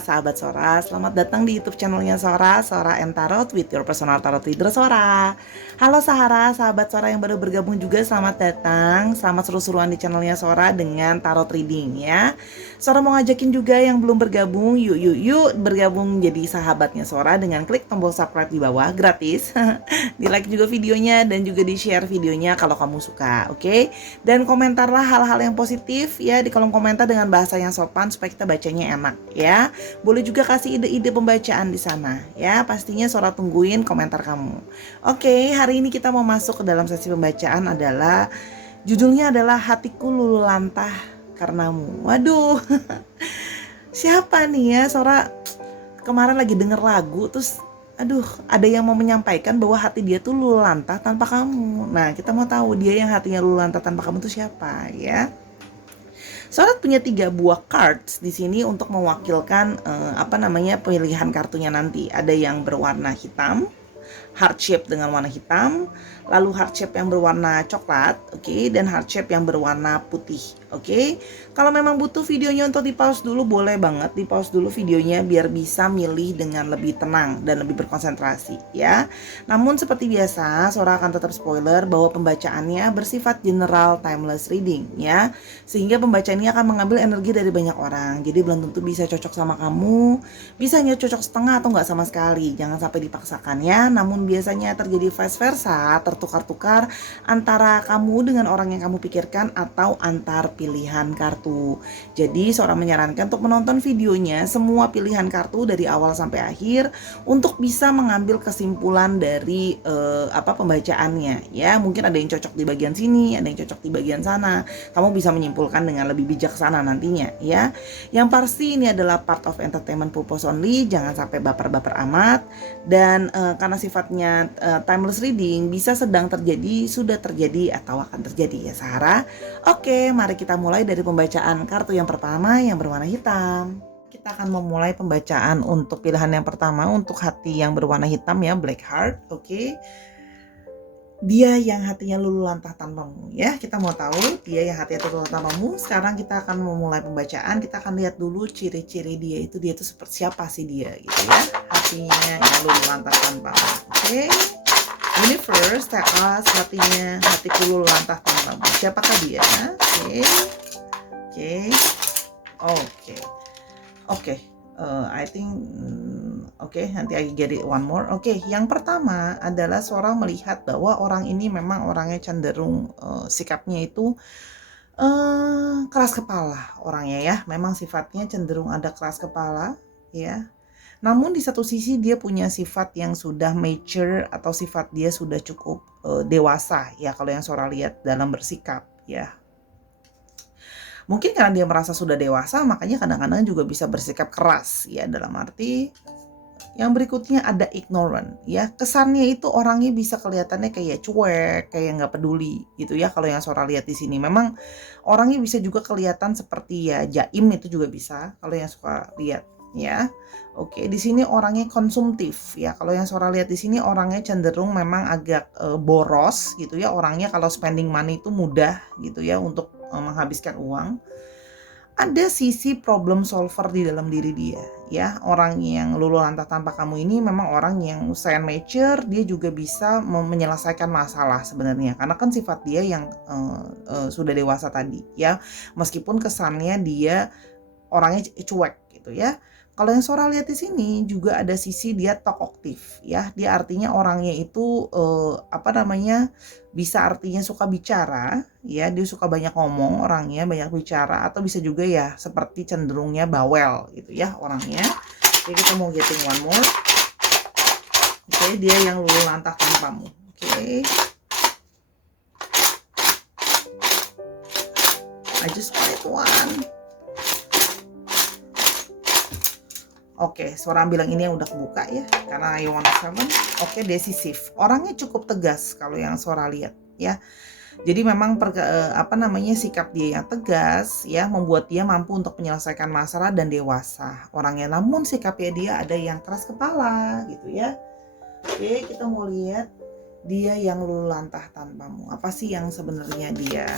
sahabat Sora. Selamat datang di YouTube channelnya Sora, Sora and Tarot with your personal tarot reader Sora. Halo Sahara, sahabat Sora yang baru bergabung juga selamat datang. Selamat seru-seruan di channelnya Sora dengan tarot reading ya. Sora mau ngajakin juga yang belum bergabung, yuk bergabung jadi sahabatnya Sora dengan klik tombol subscribe di bawah gratis. Di like juga videonya dan juga di share videonya kalau kamu suka, oke? Dan komentarlah hal-hal yang positif ya di kolom komentar dengan bahasa yang sopan supaya kita bacanya enak ya. Boleh juga kasih ide-ide pembacaan di sana ya. Pastinya Sora tungguin komentar kamu. Oke, hari ini kita mau masuk ke dalam sesi pembacaan judulnya adalah Hatiku Luluh Lantah Karenamu. Waduh. Siapa nih ya? Sora kemarin lagi denger lagu terus ada yang mau menyampaikan bahwa hati dia tuh luluh lantah tanpa kamu. Nah, kita mau tahu dia yang hatinya luluh lantah tanpa kamu tuh siapa ya? Sora punya 3 buah cards di sini untuk mewakilkan pilihan kartunya nanti. Ada yang berwarna hitam, heart shape dengan warna hitam, lalu heart shape yang berwarna coklat, oke, dan heart shape yang berwarna putih, oke. Kalau memang butuh videonya untuk di pause dulu, boleh banget di pause dulu videonya biar bisa milih dengan lebih tenang dan lebih berkonsentrasi ya. Namun seperti biasa, Sora akan tetap spoiler bahwa pembacaannya bersifat general timeless reading ya. Sehingga pembacaan ini akan mengambil energi dari banyak orang. Jadi belum tentu bisa cocok sama kamu, bisa hanya cocok setengah atau nggak sama sekali. Jangan sampai dipaksakan ya. Namun biasanya terjadi vice versa, tertukar-tukar antara kamu dengan orang yang kamu pikirkan atau antar pilihan kartu. Jadi Sora menyarankan untuk menonton videonya semua pilihan kartu dari awal sampai akhir untuk bisa mengambil kesimpulan dari pembacaannya ya. Mungkin ada yang cocok di bagian sini, ada yang cocok di bagian sana. Kamu bisa menyimpulkan dengan lebih bijaksana nantinya ya. Yang pasti ini adalah part of entertainment purpose only, jangan sampai baper-baper amat. Dan karena sifatnya timeless reading, bisa sedang terjadi, sudah terjadi, atau akan terjadi ya Sahara. Oke, mari kita mulai dari pembacaan kartu yang pertama yang berwarna hitam. Kita akan memulai pembacaan untuk pilihan yang pertama untuk hati yang berwarna hitam ya, black heart, oke. Dia yang hatinya luluh lantah tanpamu ya. Kita mau tahu dia yang hatinya luluh lantah tanpamu. Sekarang kita akan memulai pembacaan. Kita akan lihat dulu ciri-ciri dia itu seperti siapa sih dia gitu ya. Hatinya yang luluh lantah tanpamu. Oke. Universe tell us hatiku luluh lantah tanpamu. Siapakah dia? Oke. I think nanti I get it one more. Yang pertama adalah Sora melihat bahwa orang ini memang orangnya cenderung sikapnya itu keras kepala orangnya ya. Memang sifatnya cenderung ada keras kepala ya. Namun di satu sisi dia punya sifat yang sudah mature atau sifat dia sudah cukup dewasa ya kalau yang Sora lihat dalam bersikap ya. Mungkin karena dia merasa sudah dewasa, makanya kadang-kadang juga bisa bersikap keras ya. Dalam arti yang berikutnya ada ignorant ya. Kesannya itu orangnya bisa kelihatannya kayak cuek, kayak nggak peduli gitu ya. Kalau yang Sora lihat di sini, memang orangnya bisa juga kelihatan seperti ya jaim, itu juga bisa kalau yang suka lihat ya. Di sini orangnya konsumtif ya. Kalau yang Sora lihat di sini orangnya cenderung memang agak boros gitu ya. Orangnya kalau spending money itu mudah gitu ya untuk menghabiskan uang. Ada sisi problem solver di dalam diri dia ya. Orang yang luluh lantah tanpa kamu ini memang orang yang usia mature, dia juga bisa menyelesaikan masalah sebenarnya karena kan sifat dia yang sudah dewasa tadi ya. Meskipun kesannya dia orangnya cuek gitu ya. Kalau yang Sora lihat di sini juga ada sisi dia talkative ya. Dia artinya orangnya itu bisa artinya suka bicara ya. Dia suka banyak ngomong orangnya, banyak bicara, atau bisa juga ya seperti cenderungnya bawel gitu ya orangnya. Oke, kita mau getting one more. Dia yang luluh lantah tanpamu. I just got one. Sora bilang ini yang udah kebuka ya, karena I want seven. Decisif. Orangnya cukup tegas kalau yang Sora lihat ya. Jadi memang sikap dia yang tegas ya membuat dia mampu untuk menyelesaikan masalah dan dewasa orangnya. Namun sikapnya dia ada yang keras kepala gitu ya. Kita mau lihat dia yang luluh lantah tanpamu. Apa sih yang sebenarnya dia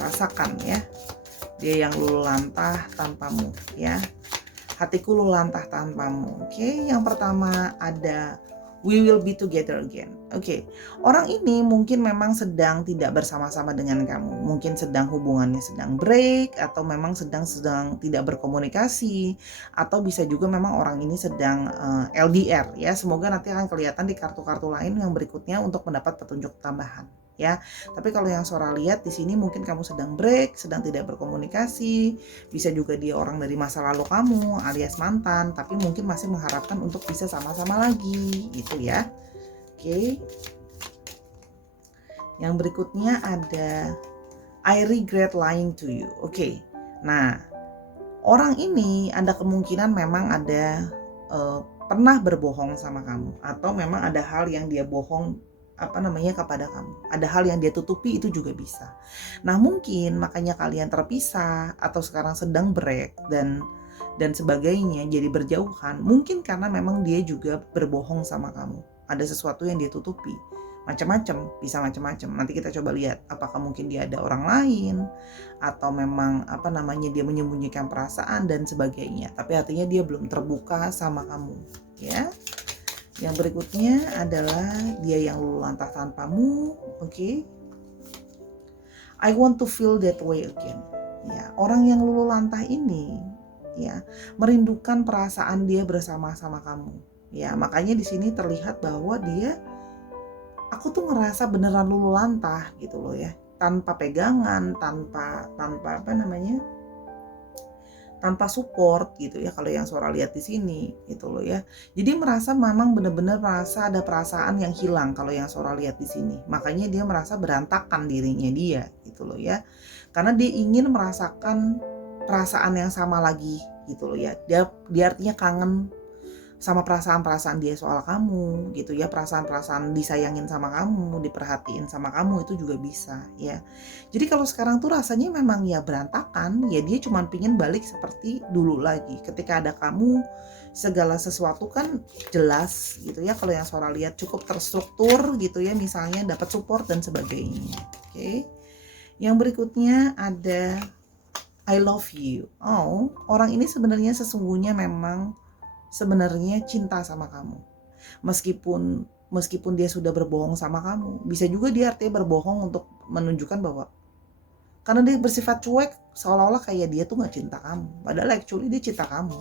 rasakan ya? Dia yang luluh lantah tanpamu ya. hatiku luluh lantah tanpamu. Oke, yang pertama ada we will be together again. Oke, orang ini mungkin memang sedang tidak bersama-sama dengan kamu. Mungkin sedang hubungannya sedang break, atau memang sedang tidak berkomunikasi, atau bisa juga memang orang ini sedang LDR ya. Semoga nanti akan kelihatan di kartu-kartu lain yang berikutnya untuk mendapat petunjuk tambahan ya. Tapi kalau yang Sora lihat di sini mungkin kamu sedang break, sedang tidak berkomunikasi. Bisa juga dia orang dari masa lalu kamu alias mantan, tapi mungkin masih mengharapkan untuk bisa sama-sama lagi gitu ya. Oke. Yang berikutnya ada I regret lying to you. Oke. Nah, orang ini ada kemungkinan memang ada pernah berbohong sama kamu, atau memang ada hal yang dia bohong kepada kamu. Ada hal yang dia tutupi, itu juga bisa. Nah, mungkin makanya kalian terpisah atau sekarang sedang break dan sebagainya, jadi berjauhan. Mungkin karena memang dia juga berbohong sama kamu. Ada sesuatu yang dia tutupi. Macam-macam, bisa macam-macam. Nanti kita coba lihat apakah mungkin dia ada orang lain, atau memang dia menyembunyikan perasaan dan sebagainya. Tapi artinya dia belum terbuka sama kamu, ya. Yang berikutnya adalah dia yang luluh lantah tanpamu. Oke. I want to feel that way again. Ya, orang yang luluh lantah ini ya merindukan perasaan dia bersama-sama kamu. Ya, makanya di sini terlihat bahwa aku tuh ngerasa beneran luluh lantah gitu loh ya. Tanpa pegangan, tanpa tanpa support gitu ya, kalau yang Sora lihat di sini gitu loh ya. Jadi merasa memang benar-benar merasa ada perasaan yang hilang kalau yang Sora lihat di sini. Makanya dia merasa berantakan dirinya dia gitu loh ya. Karena dia ingin merasakan perasaan yang sama lagi gitu loh ya. Dia artinya kangen sama perasaan-perasaan dia soal kamu gitu ya, perasaan-perasaan disayangin sama kamu, diperhatiin sama kamu, itu juga bisa ya. Jadi kalau sekarang tuh rasanya memang ya berantakan, ya dia cuma pingin balik seperti dulu lagi. Ketika ada kamu, segala sesuatu kan jelas gitu ya. Kalau yang Sora lihat cukup terstruktur gitu ya, misalnya dapat support dan sebagainya. Oke. Yang berikutnya ada I love you. Oh, orang ini sebenarnya sesungguhnya memang sebenarnya cinta sama kamu. Meskipun dia sudah berbohong sama kamu, bisa juga dia artinya berbohong untuk menunjukkan bahwa karena dia bersifat cuek, seolah-olah kayak dia tuh gak cinta kamu, padahal actually dia cinta kamu.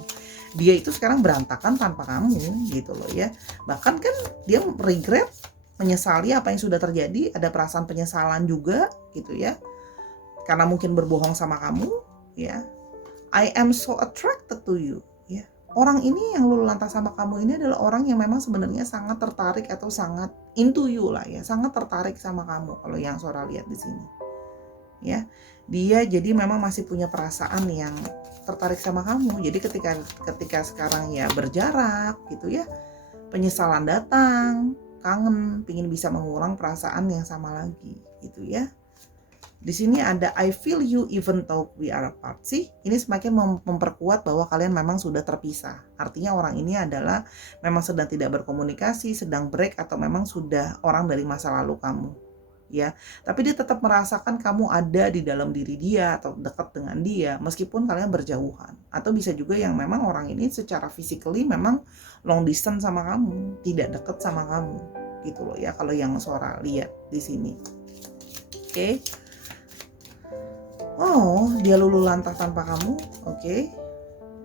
Dia itu sekarang berantakan tanpa kamu gitu loh ya. Bahkan kan dia regret, menyesali apa yang sudah terjadi, ada perasaan penyesalan juga gitu ya, karena mungkin berbohong sama kamu ya. I am so attracted to you ya. Orang ini yang luluh lantah sama kamu ini adalah orang yang memang sebenarnya sangat tertarik atau sangat into you lah ya, sangat tertarik sama kamu kalau yang Sora lihat di sini. Ya, dia jadi memang masih punya perasaan yang tertarik sama kamu. Jadi ketika sekarang ya berjarak gitu ya, penyesalan datang, kangen, pingin bisa mengulang perasaan yang sama lagi gitu ya. Di sini ada I feel you even though we are apart. Sih, ini semakin memperkuat bahwa kalian memang sudah terpisah. Artinya orang ini adalah memang sedang tidak berkomunikasi, sedang break, atau memang sudah orang dari masa lalu kamu. Ya, tapi dia tetap merasakan kamu ada di dalam diri dia atau dekat dengan dia meskipun kalian berjauhan. Atau bisa juga yang memang orang ini secara physically memang long distance sama kamu, tidak dekat sama kamu. Gitu loh ya kalau yang Sora lihat di sini. Oke. Oh, dia luluh lantah tanpa kamu, oke.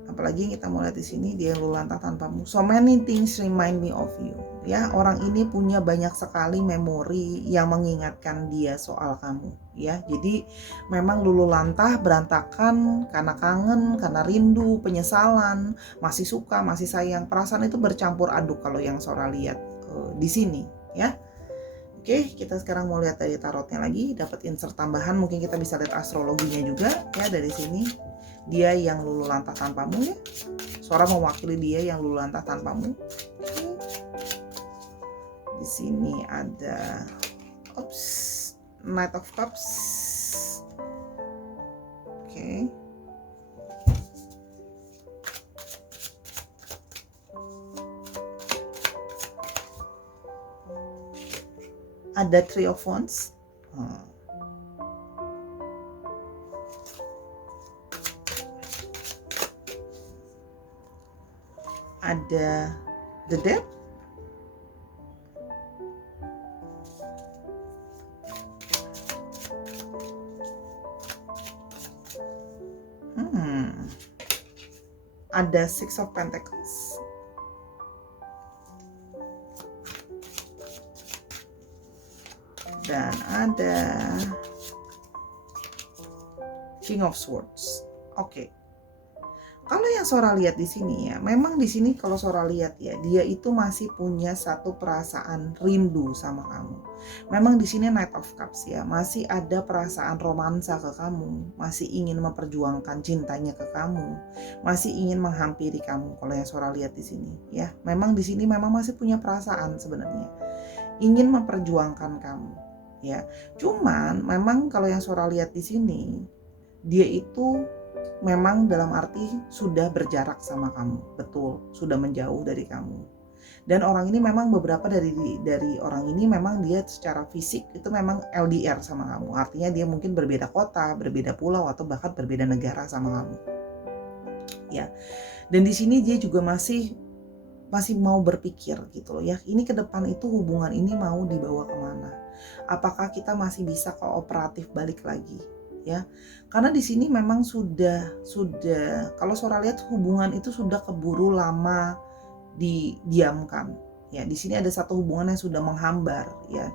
Apalagi yang kita mau lihat di sini, dia luluh lantah tanpamu. So many things remind me of you. Ya, orang ini punya banyak sekali memori yang mengingatkan dia soal kamu. Ya, jadi memang luluh lantah, berantakan karena kangen, karena rindu, penyesalan, masih suka, masih sayang. Perasaan itu bercampur aduk kalau yang Sora lihat di sini. Ya. Oke, kita sekarang mau lihat dari tarotnya lagi, dapat insert tambahan, mungkin kita bisa lihat astrologinya juga ya dari sini. Dia yang luluh lantah tanpamu ya. Sora mewakili dia yang luluh lantah tanpamu. Oke. Di sini ada Knight of Cups. Oke. Ada Three of Wands. ada the death, ada Six of Pentacles, dan ada King of Swords. Oke. Kalau yang Sora lihat di sini ya, memang di sini kalau Sora lihat ya, dia itu masih punya satu perasaan rindu sama kamu. Memang di sini Knight of Cups ya, masih ada perasaan romansa ke kamu, masih ingin memperjuangkan cintanya ke kamu, masih ingin menghampiri kamu. Kalau yang Sora lihat di sini ya, memang di sini memang masih punya perasaan sebenarnya, ingin memperjuangkan kamu ya. Cuman memang kalau yang Sora lihat di sini, dia itu memang dalam arti sudah berjarak sama kamu, betul, sudah menjauh dari kamu. Dan orang ini memang beberapa dari orang ini memang dia secara fisik itu memang LDR sama kamu. Artinya dia mungkin berbeda kota, berbeda pulau, atau bahkan berbeda negara sama kamu. Ya. Dan di sini dia juga masih mau berpikir gitu loh ya. Ini ke depan itu hubungan ini mau dibawa kemana? Apakah kita masih bisa kooperatif balik lagi? Ya, karena di sini memang sudah kalau Sora lihat hubungan itu sudah keburu lama didiamkan ya. Di sini ada satu hubungan yang sudah menghambar ya,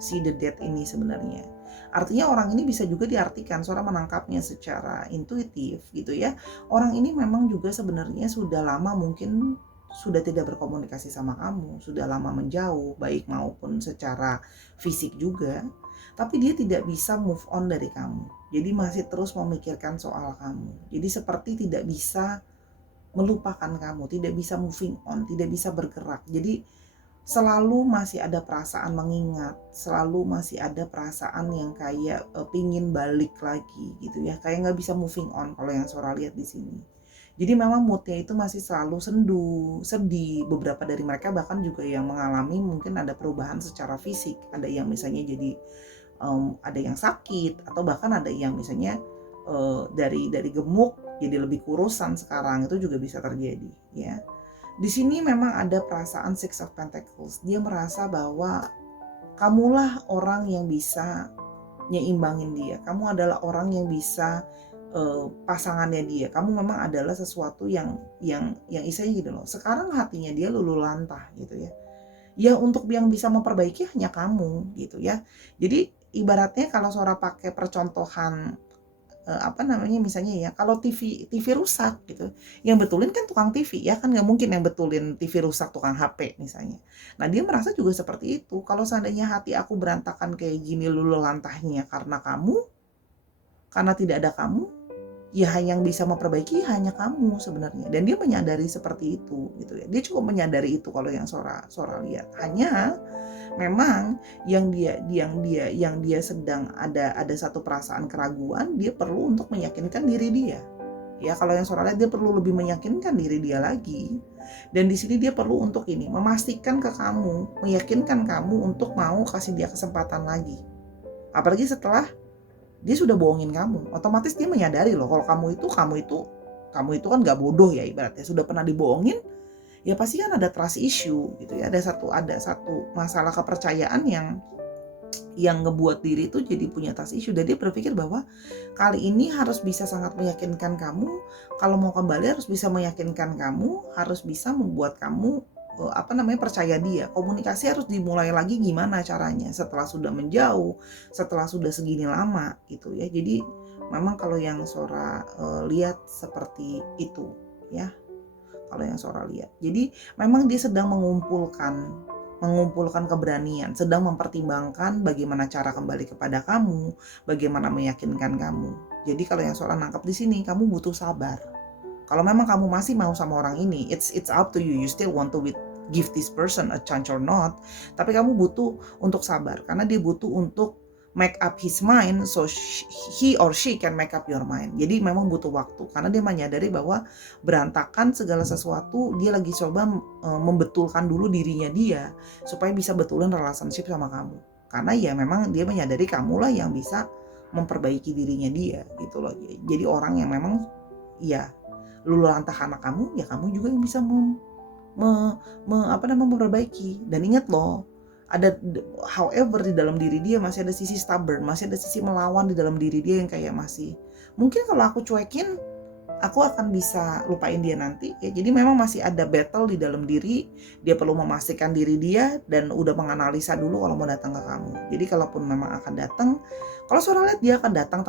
si the death ini sebenarnya. Artinya orang ini bisa juga diartikan, Sora menangkapnya secara intuitif gitu ya. Orang ini memang juga sebenarnya sudah lama mungkin sudah tidak berkomunikasi sama kamu, sudah lama menjauh, baik maupun secara fisik juga. Tapi dia tidak bisa move on dari kamu. Jadi masih terus memikirkan soal kamu. Jadi seperti tidak bisa melupakan kamu, tidak bisa moving on, tidak bisa bergerak. Jadi selalu masih ada perasaan mengingat, selalu masih ada perasaan yang kayak pingin balik lagi gitu ya. Kayak nggak bisa moving on kalau yang Sora lihat di sini. Jadi memang moodnya itu masih selalu sendu, sedih. Beberapa dari mereka bahkan juga yang mengalami mungkin ada perubahan secara fisik. Ada yang misalnya jadi ada yang sakit, atau bahkan ada yang misalnya dari gemuk jadi lebih kurusan sekarang, itu juga bisa terjadi ya. Di sini memang ada perasaan Six of Pentacles. Dia merasa bahwa kamulah orang yang bisa nyeimbangin dia. Kamu adalah orang yang bisa pasangannya dia. Kamu memang adalah sesuatu yang istilahnya gitu loh. Sekarang hatinya dia luluh lantah gitu ya. Ya untuk yang bisa memperbaiki hanya kamu gitu ya. Jadi ibaratnya kalau Sora pakai percontohan misalnya ya, kalau TV rusak gitu, yang betulin kan tukang TV ya, kan nggak mungkin yang betulin TV rusak tukang HP misalnya. Nah dia merasa juga seperti itu. Kalau seandainya hati aku berantakan kayak gini luluh lantahnya karena kamu, karena tidak ada kamu, ya yang bisa memperbaiki hanya kamu sebenarnya. Dan dia menyadari seperti itu gitu ya. Dia cukup menyadari itu kalau yang Sora lihat. Hanya memang yang dia sedang ada satu perasaan keraguan, dia perlu untuk meyakinkan diri dia. Ya kalau yang Sora lihat dia perlu lebih meyakinkan diri dia lagi. Dan di sini dia perlu untuk ini, memastikan ke kamu, meyakinkan kamu untuk mau kasih dia kesempatan lagi. Apalagi setelah dia sudah bohongin kamu, otomatis dia menyadari loh kalau kamu itu kan nggak bodoh ya, ibaratnya sudah pernah dibohongin, ya pasti kan ada trust issue gitu ya, ada satu masalah kepercayaan yang ngebuat diri itu jadi punya trust issue. Dan dia berpikir bahwa kali ini harus bisa sangat meyakinkan kamu, kalau mau kembali harus bisa meyakinkan kamu, harus bisa membuat kamu percaya dia. Komunikasi harus dimulai lagi gimana caranya setelah sudah menjauh, setelah sudah segini lama gitu ya. Jadi memang kalau yang Sora lihat seperti itu ya, kalau yang Sora lihat. Jadi memang dia sedang mengumpulkan keberanian, sedang mempertimbangkan bagaimana cara kembali kepada kamu, bagaimana meyakinkan kamu. Jadi kalau yang Sora nangkap di sini, kamu butuh sabar. Kalau memang kamu masih mau sama orang ini, it's up to you. You still want to give this person a chance or not. Tapi kamu butuh untuk sabar, karena dia butuh untuk make up his mind, so he or she can make up your mind. Jadi memang butuh waktu, karena dia menyadari bahwa berantakan segala sesuatu, dia lagi coba membetulkan dulu dirinya dia, supaya bisa betulin relationship sama kamu. Karena ya memang dia menyadari kamulah yang bisa memperbaiki dirinya dia gitu loh. Jadi orang yang memang ya luluh lantah anak kamu, ya kamu juga yang bisa memperbaiki. Dan ingat loh, ada however di dalam diri dia masih ada sisi stubborn, masih ada sisi melawan di dalam diri dia yang kayak masih, mungkin kalau aku cuekin aku akan bisa lupain dia nanti ya. Jadi memang masih ada battle di dalam diri, dia perlu memastikan diri dia dan udah menganalisa dulu kalau mau datang ke kamu. Jadi kalaupun memang akan datang, kalau Sora lihat dia akan datang,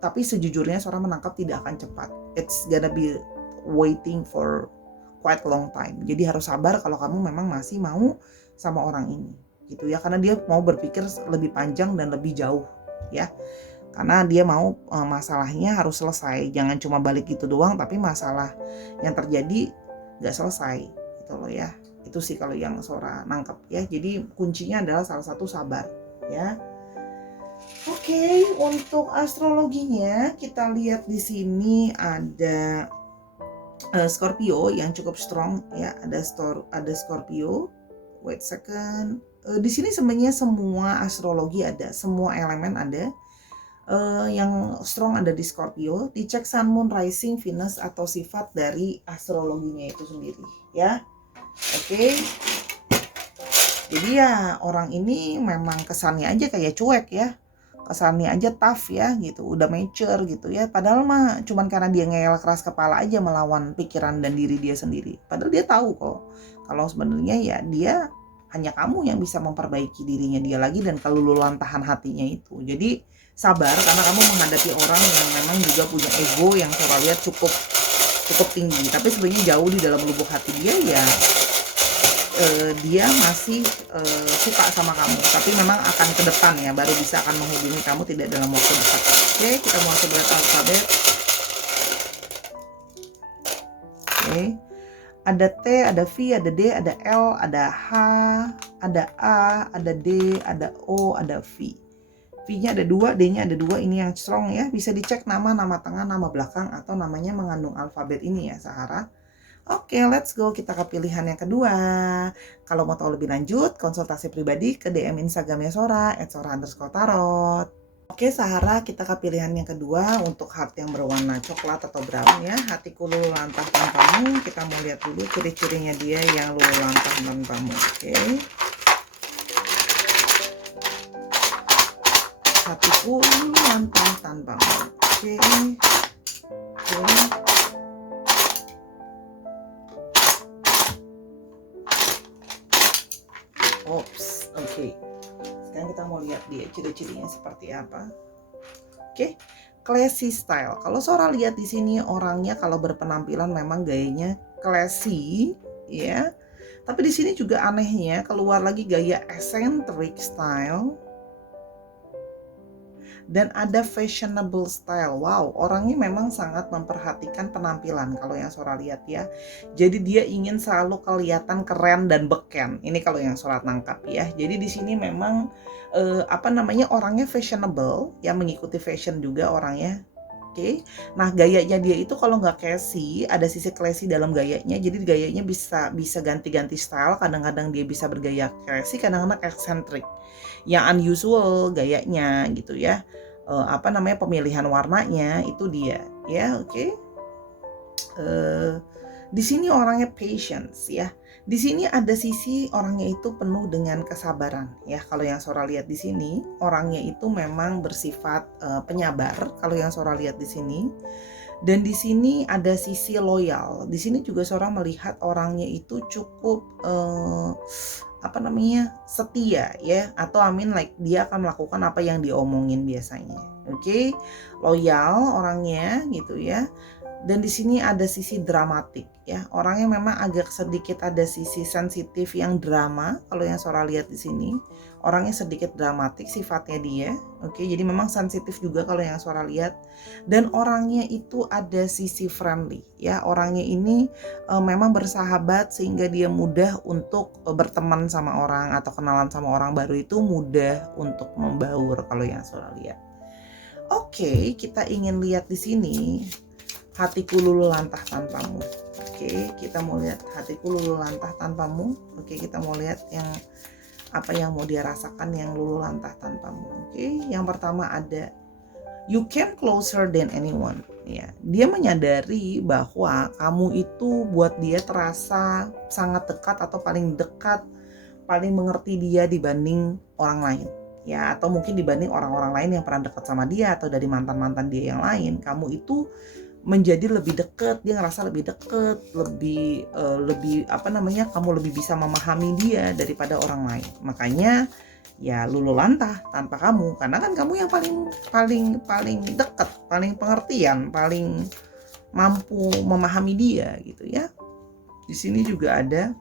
tapi sejujurnya Sora menangkap tidak akan cepat. It's gonna be waiting for quite long time. Jadi harus sabar kalau kamu memang masih mau sama orang ini gitu ya, karena dia mau berpikir lebih panjang dan lebih jauh ya, karena dia mau masalahnya harus selesai, jangan cuma balik gitu doang tapi masalah yang terjadi gak selesai gitu loh ya. Itu sih kalau yang Sora nangkep ya. Jadi kuncinya adalah salah satu sabar ya. Oke, untuk astrologinya kita lihat di sini ada Scorpio yang cukup strong ya, ada Scorpio. Wait second. Di sini sebenarnya semua astrologi ada, semua elemen ada. Yang strong ada di Scorpio. Dicek Sun, Moon, Rising, Venus atau sifat dari astrologinya itu sendiri ya. Oke. Jadi ya orang ini memang kesannya aja kayak cuek ya, kesannya aja tough ya gitu, udah mature gitu ya. Padahal mah cuman karena dia ngeyel keras kepala aja melawan pikiran dan diri dia sendiri. Padahal dia tahu kok kalau sebenarnya ya dia hanya kamu yang bisa memperbaiki dirinya dia lagi dan kelululantahan hatinya itu. Jadi sabar karena kamu menghadapi orang yang memang juga punya ego yang Sora lihat cukup tinggi. Tapi sebenarnya jauh di dalam lubuk hati dia ya dia masih suka sama kamu. Tapi memang akan ke depan ya, baru bisa akan menghubungi kamu, tidak dalam waktu dekat. Oke, kita mau coba alfabet. Oke. Ada T, ada V, ada D, ada L, ada H, ada A, ada D, ada O, ada V. V-nya ada 2, D-nya ada 2, ini yang strong ya. Bisa dicek nama tengah, nama belakang, atau namanya mengandung alfabet ini ya, Sahara. Oke, let's go. Kita ke pilihan yang kedua. Kalau mau tahu lebih lanjut, konsultasi pribadi ke DM Instagramnya Sora, @sora_tarot. Oke, Sahara, kita ke pilihan yang kedua untuk heart yang berwarna coklat atau brown ya. Hatiku luluh lantah tanpamu. Kita mau lihat dulu ciri-cirinya dia yang luluh lantah tanpamu. Oke. Hatiku luluh lantah tanpamu. Oke. Oke. Ops, oke. Sekarang kita mau lihat dia ciri-cirinya seperti apa. Oke, classy style. Kalau Sora lihat di sini orangnya kalau berpenampilan memang gayanya classy, ya. Tapi di sini juga anehnya keluar lagi gaya eccentric style. Dan ada fashionable style. Wow, orangnya memang sangat memperhatikan penampilan kalau yang Sora lihat ya. Jadi dia ingin selalu kelihatan keren dan beken. Ini kalau yang Sora tangkap ya. Jadi di sini memang orangnya fashionable ya, mengikuti fashion juga orangnya. Oke. Nah, gayanya dia itu kalau nggak classy, ada sisi classy dalam gayanya. Jadi gayanya bisa ganti-ganti style. Kadang-kadang dia bisa bergaya classy, kadang-kadang eccentric. Yang unusual gayanya gitu ya. Pemilihan warnanya itu dia ya. Oke. Di sini orangnya patience ya. Di sini ada sisi orangnya itu penuh dengan kesabaran ya. Kalau yang Sora lihat di sini, orangnya itu memang bersifat penyabar. Kalau yang Sora lihat di sini, dan di sini ada sisi loyal. Di sini juga Sora melihat orangnya itu cukup setia ya, atau dia akan melakukan apa yang diomongin biasanya. Oke, loyal orangnya gitu ya. Dan di sini ada sisi dramatik ya. Orangnya memang agak sedikit ada sisi sensitif yang drama. Kalau yang Sora lihat di sini, orangnya sedikit dramatik sifatnya dia. Oke, jadi memang sensitif juga kalau yang Sora lihat. Dan orangnya itu ada sisi friendly ya. Orangnya ini memang bersahabat sehingga dia mudah untuk berteman sama orang atau kenalan sama orang baru itu mudah untuk membaur kalau yang Sora lihat. Oke, kita ingin lihat di sini. Hatiku luluh lantah tanpamu. Oke, kita mau lihat hatiku luluh lantah tanpamu. Oke, kita mau lihat apa yang mau dia rasakan yang luluh lantah tanpamu. Oke, yang pertama ada You came closer than anyone. Ya, dia menyadari bahwa kamu itu buat dia terasa sangat dekat atau paling dekat, paling mengerti dia dibanding orang lain. Ya, atau mungkin dibanding orang-orang lain yang pernah dekat sama dia atau dari mantan-mantan dia yang lain, kamu itu menjadi lebih deket, dia ngerasa lebih deket, lebih kamu lebih bisa memahami dia daripada orang lain. Makanya ya luluh lantah tanpa kamu, karena kan kamu yang paling deket, paling pengertian, paling mampu memahami dia gitu ya. Di sini juga ada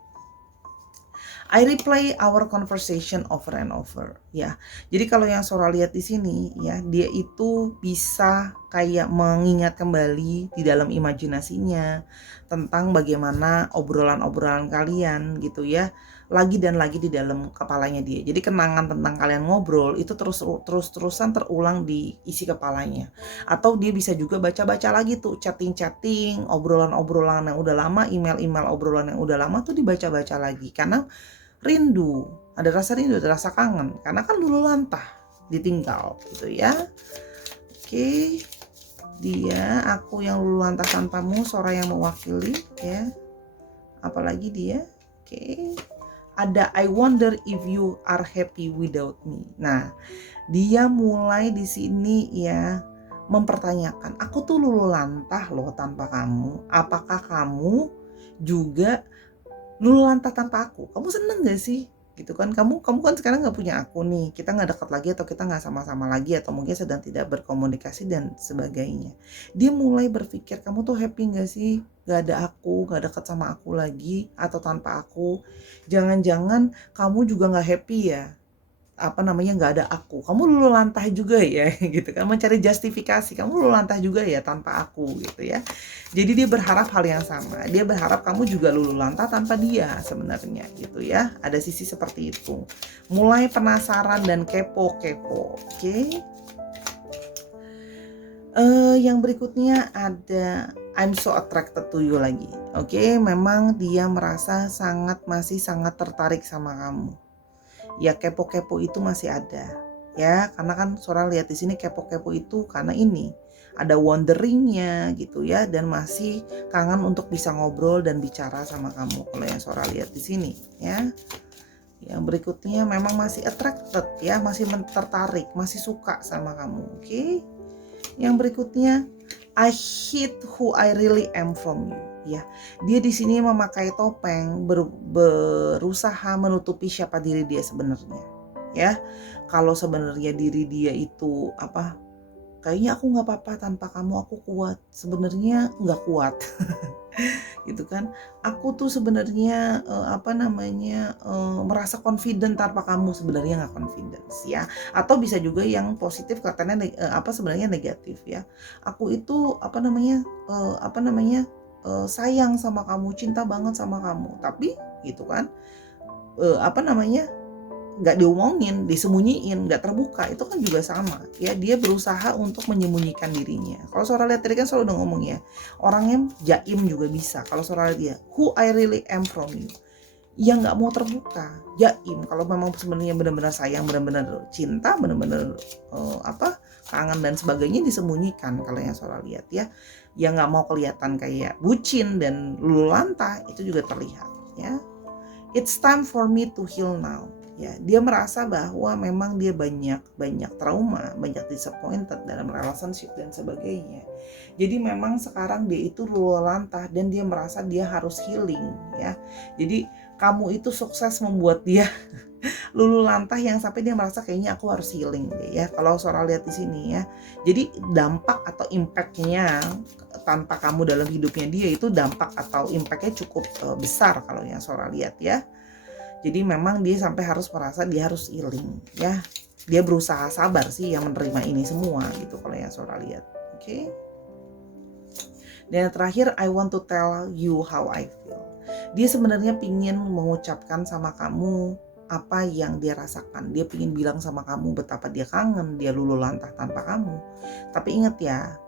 I replay our conversation over and over ya. Jadi kalau yang Sora lihat di sini ya, dia itu bisa kayak mengingat kembali di dalam imajinasinya tentang bagaimana obrolan-obrolan kalian gitu ya. Lagi dan lagi di dalam kepalanya dia. Jadi kenangan tentang kalian ngobrol itu terus-terusan terulang di isi kepalanya. Atau dia bisa juga baca-baca lagi tuh chatting-chatting, obrolan-obrolan yang udah lama, email-email obrolan yang udah lama tuh dibaca-baca lagi. Karena rindu, ada rasa rindu, ada rasa kangen, karena kan luluh lantah ditinggal gitu ya. Oke, dia aku yang luluh lantah tanpamu, Sora yang mewakili ya. Apalagi dia, oke, ada I wonder if you are happy without me. Nah, dia mulai di sini ya mempertanyakan, aku tuh luluh lantah loh tanpa kamu, apakah kamu juga luluh lantah tanpa aku, kamu seneng gak sih? Gitu kan, kamu kan sekarang gak punya aku nih, kita gak dekat lagi atau kita gak sama-sama lagi atau mungkin sedang tidak berkomunikasi dan sebagainya. Dia mulai berpikir, kamu tuh happy gak sih? Gak ada aku, gak dekat sama aku lagi atau tanpa aku. Jangan-jangan kamu juga gak happy ya? Nggak ada aku, kamu luluh lantah juga ya gitu kan, mencari justifikasi, kamu luluh lantah juga ya tanpa aku gitu ya. Jadi dia berharap hal yang sama, dia berharap kamu juga luluh lantah tanpa dia sebenarnya gitu ya. Ada sisi seperti itu, mulai penasaran dan kepo-kepo. Oke. Yang berikutnya ada I'm so attracted to you lagi. Oke, memang dia merasa masih sangat tertarik sama kamu. Ya kepo-kepo itu masih ada ya, karena kan Sora lihat di sini kepo-kepo itu karena ini ada wonderingnya gitu ya, dan masih kangen untuk bisa ngobrol dan bicara sama kamu kalau yang Sora lihat di sini ya. Yang berikutnya memang masih attracted ya, masih tertarik, masih suka sama kamu. Oke. Yang berikutnya I hid who I really am from you. Ya, dia di sini memakai topeng, berusaha menutupi siapa diri dia sebenarnya. Ya, kalau sebenarnya diri dia itu kayaknya aku nggak apa-apa tanpa kamu, aku kuat. Sebenarnya nggak kuat, gitu kan? Aku tuh sebenarnya merasa confident tanpa kamu, sebenarnya nggak confidence ya. Atau bisa juga yang positif katanya sebenarnya negatif ya. Aku itu sayang sama kamu, cinta banget sama kamu, tapi gitu kan nggak diomongin, disembunyiin, nggak terbuka, itu kan juga sama ya. Dia berusaha untuk menyembunyikan dirinya. Kalau Sora lihat tadi kan selalu udah ngomong ya, orangnya jaim juga bisa. Kalau Sora lihat dia who I really am from you, yang nggak mau terbuka, jaim. Kalau memang sebenarnya benar-benar sayang, benar-benar cinta, benar-benar kangen dan sebagainya, disembunyikan. Kalau yang Sora lihat ya, yang nggak mau kelihatan kayak bucin dan luluh lantah, itu juga terlihat ya. It's time for me to heal now. Ya, dia merasa bahwa memang dia banyak trauma, banyak disappointed dalam relationship dan sebagainya. Jadi memang sekarang dia itu luluh lantah dan dia merasa dia harus healing ya. Jadi kamu itu sukses membuat dia luluh lantah yang sampai dia merasa kayaknya aku harus healing deh ya. Kalau Sora lihat di sini ya. Jadi dampak atau impactnya tanpa kamu dalam hidupnya dia itu dampak atau impactnya cukup besar kalau yang Sora lihat ya. Jadi memang dia sampai harus merasa dia harus healing ya. Dia berusaha sabar sih yang menerima ini semua gitu kalau yang Sora lihat. Oke. Dan yang terakhir, I want to tell you how I feel. Dia sebenarnya pingin mengucapkan sama kamu apa yang dia rasakan. Dia pingin bilang sama kamu betapa dia kangen, dia luluh lantah tanpa kamu. Tapi ingat ya,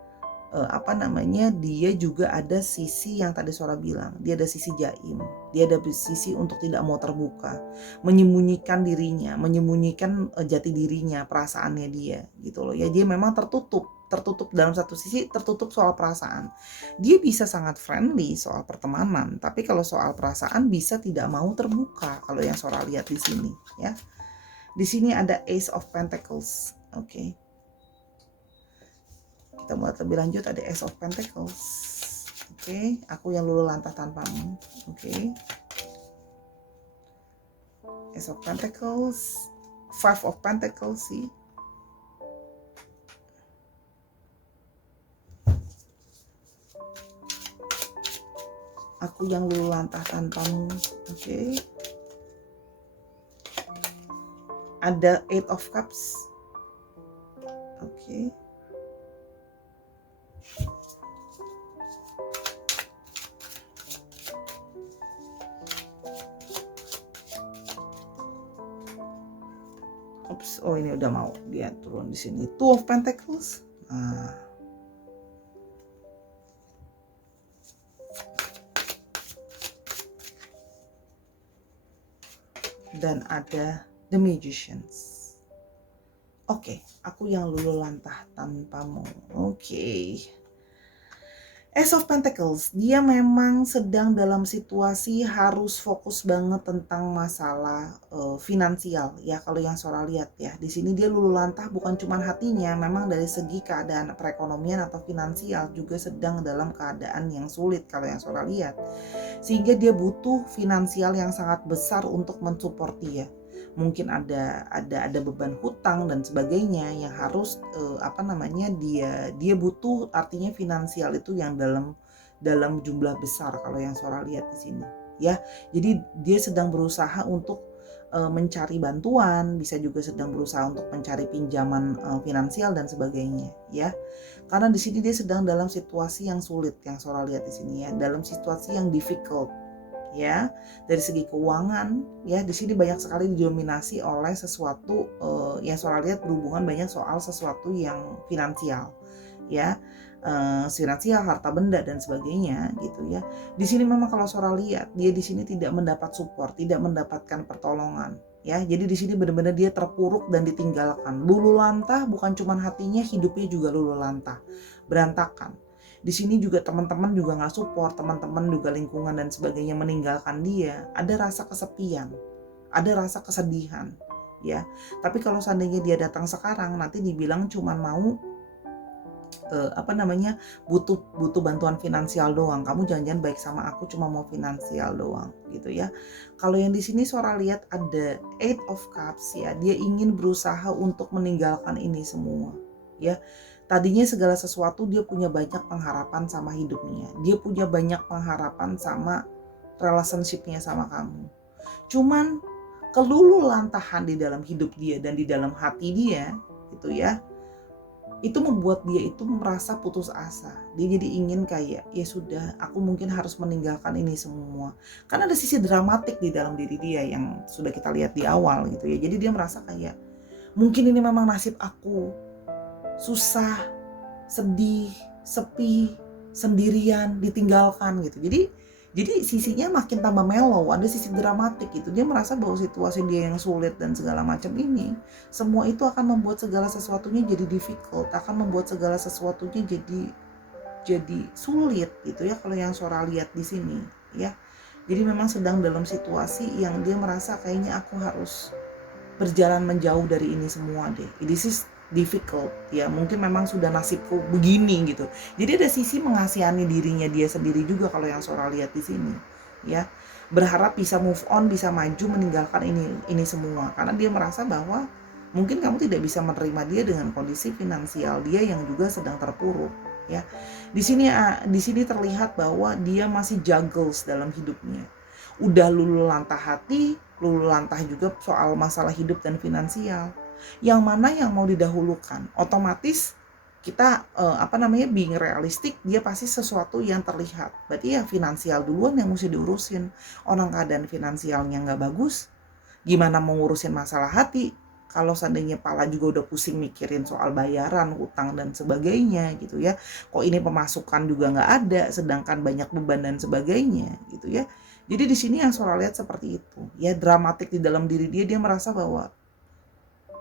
dia juga ada sisi yang tadi Sora bilang, dia ada sisi jaim, dia ada sisi untuk tidak mau terbuka, menyembunyikan dirinya, menyembunyikan jati dirinya, perasaannya dia gitu loh ya. Dia memang tertutup dalam satu sisi, tertutup soal perasaan. Dia bisa sangat friendly soal pertemanan, tapi kalau soal perasaan bisa tidak mau terbuka, kalau yang Sora lihat di sini ya. Di sini ada Ace of Pentacles. Oke. Kita mulai lebih lanjut, ada Ace of Pentacles. Oke, aku yang luluh lantah tanpamu. Oke. Ace of Pentacles, Five of Pentacles sih. Aku yang luluh lantah tanpamu. Oke. Ada Eight of Cups. Oke. Oh ini udah mau dia turun di sini. Two of Pentacles. Nah. Dan ada The Magicians. Oke, aku yang luluh lantah tanpamu. Oke. Ace of Pentacles, dia memang sedang dalam situasi harus fokus banget tentang masalah finansial ya, kalau yang Sora lihat ya. Di sini dia luluh lantah bukan cuma hatinya, memang dari segi keadaan perekonomian atau finansial juga sedang dalam keadaan yang sulit kalau yang Sora lihat. Sehingga dia butuh finansial yang sangat besar untuk mensupport dia. Mungkin ada beban hutang dan sebagainya yang harus dia butuh, artinya finansial itu yang dalam jumlah besar kalau yang Sora lihat di sini ya. Jadi dia sedang berusaha untuk mencari bantuan, bisa juga sedang berusaha untuk mencari pinjaman finansial dan sebagainya ya. Karena di sini dia sedang dalam situasi yang sulit yang Sora lihat di sini ya, dalam situasi yang difficult ya. Dari segi keuangan ya, di sini banyak sekali didominasi oleh sesuatu yang Sora lihat berhubungan banyak soal sesuatu yang finansial ya, finansial, harta benda dan sebagainya gitu ya. Di sini memang kalau Sora lihat dia di sini tidak mendapat support, tidak mendapatkan pertolongan ya. Jadi di sini benar-benar dia terpuruk dan ditinggalkan, luluh lantah, bukan cuma hatinya, hidupnya juga luluh lantah, berantakan. Di sini juga teman-teman juga nggak support, teman-teman juga lingkungan dan sebagainya meninggalkan dia. Ada rasa kesepian, ada rasa kesedihan ya. Tapi kalau seandainya dia datang sekarang, nanti dibilang cuma mau butuh bantuan finansial doang. Kamu jangan-jangan baik sama aku cuma mau finansial doang gitu ya. Kalau yang di sini Sora lihat ada Eight of Cups ya, dia ingin berusaha untuk meninggalkan ini semua ya. Tadinya segala sesuatu dia punya banyak pengharapan sama hidupnya, dia punya banyak pengharapan sama relationship-nya sama kamu. Cuman keluluh lantahan di dalam hidup dia dan di dalam hati dia gitu ya, itu membuat dia itu merasa putus asa. Dia jadi ingin kayak, ya sudah, aku mungkin harus meninggalkan ini semua. Karena ada sisi dramatik di dalam diri dia yang sudah kita lihat di awal gitu ya. Jadi dia merasa kayak, mungkin ini memang nasib aku. Susah, sedih, sepi, sendirian, ditinggalkan gitu. Jadi sisinya makin tambah mellow, ada sisi dramatik gitu. Dia merasa bahwa situasi dia yang sulit dan segala macam ini, semua itu akan membuat segala sesuatunya jadi difficult, akan membuat segala sesuatunya jadi sulit gitu ya, kalau yang Sora lihat di sini ya. Jadi memang sedang dalam situasi yang dia merasa kayaknya aku harus berjalan menjauh dari ini semua deh. This is difficult ya, mungkin memang sudah nasibku begini gitu. Jadi ada sisi mengasihani dirinya dia sendiri juga kalau yang Sora lihat di sini ya. Berharap bisa move on, bisa maju meninggalkan ini semua, karena dia merasa bahwa mungkin kamu tidak bisa menerima dia dengan kondisi finansial dia yang juga sedang terpuruk ya. Di sini terlihat bahwa dia masih juggles dalam hidupnya. Udah luluh lantah hati, luluh lantah juga soal masalah hidup dan finansial. Yang mana yang mau didahulukan? Otomatis kita being realistik, dia pasti sesuatu yang terlihat. Berarti ya finansial duluan yang mesti diurusin. Orang keadaan finansialnya nggak bagus, gimana mau ngurusin masalah hati? kalau seandainya pala juga udah pusing mikirin soal bayaran, utang dan sebagainya gitu ya. Kok ini pemasukan juga nggak ada, sedangkan banyak beban dan sebagainya gitu ya. Jadi di sini yang Sora lihat seperti itu. Ya dramatik di dalam diri dia, dia merasa bahwa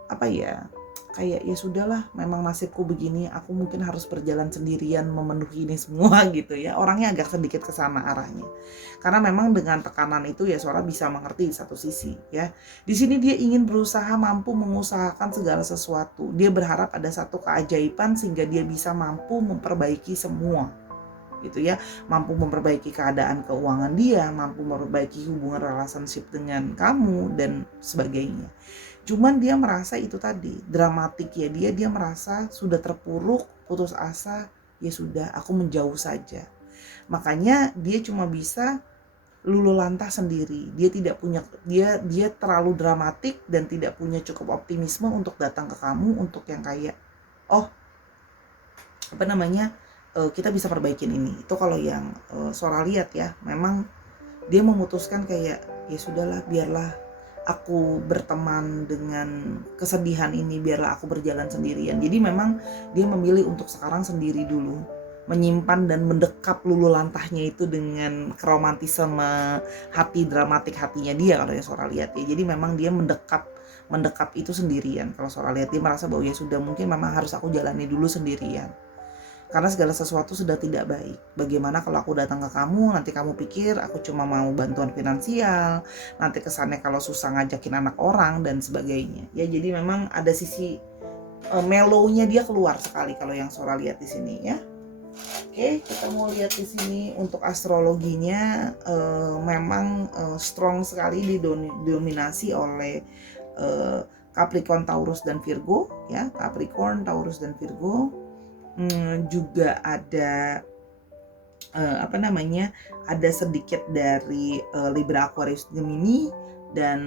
apa ya, kayak ya sudahlah, memang nasibku begini, aku mungkin harus berjalan sendirian memenuhi ini semua gitu ya. Orangnya agak sedikit ke sana arahnya. Karena memang dengan tekanan itu ya Sora bisa mengerti di satu sisi ya. Di sini dia ingin berusaha mampu mengusahakan segala sesuatu. Dia berharap ada satu keajaiban sehingga dia bisa mampu memperbaiki semua gitu ya, mampu memperbaiki keadaan keuangan dia, mampu memperbaiki hubungan relationship dengan kamu dan sebagainya. Cuman dia merasa itu tadi dramatik ya, dia merasa sudah terpuruk, putus asa, ya sudah aku menjauh saja. Makanya dia cuma bisa luluh lantah sendiri. Dia tidak punya, dia terlalu dramatik dan tidak punya cukup optimisme untuk datang ke kamu untuk yang kayak oh apa namanya, kita bisa perbaikin ini. Itu kalau yang Sora lihat ya, memang dia memutuskan kayak ya sudahlah, biarlah aku berteman dengan kesedihan ini, biarlah aku berjalan sendirian. Jadi memang dia memilih untuk sekarang sendiri dulu, menyimpan dan mendekap lulu lantahnya itu dengan keromantisme hati, dramatik hatinya dia kalau yang Sora lihat ya. Jadi memang dia mendekap itu sendirian. Kalau Sora lihat dia merasa bahwa ya sudah, mungkin memang harus aku jalani dulu sendirian. Karena segala sesuatu sudah tidak baik. Bagaimana kalau aku datang ke kamu, nanti kamu pikir aku cuma mau bantuan finansial, nanti kesannya kalau susah ngajakin anak orang dan sebagainya. Ya jadi memang ada sisi mellow-nya dia keluar sekali kalau yang Sora lihat di sini ya. Oke, kita mau lihat di sini untuk astrologinya, memang strong sekali didominasi oleh Capricorn, Taurus dan Virgo ya. Capricorn, Taurus dan Virgo. Juga ada apa namanya, ada sedikit dari Libra, Aquarius, Gemini, dan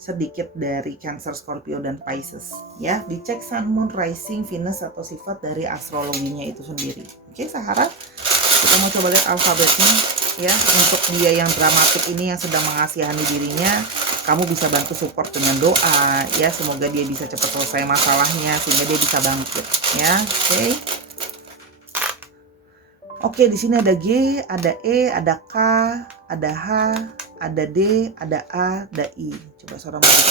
sedikit dari Cancer, Scorpio, dan Pisces ya. Dicek Sun, Moon, Rising, Venus atau sifat dari astrologinya itu sendiri. Oke Sahara, kita mau coba lihat alfabetnya ya. Untuk dia yang dramatik ini, yang sedang mengasihani dirinya, kamu bisa bantu support dengan doa ya, semoga dia bisa cepat selesai masalahnya sehingga dia bisa bangkit ya. Oke, di sini ada G, ada E, ada K, ada H, ada D, ada A, ada I. Coba Sora lagi.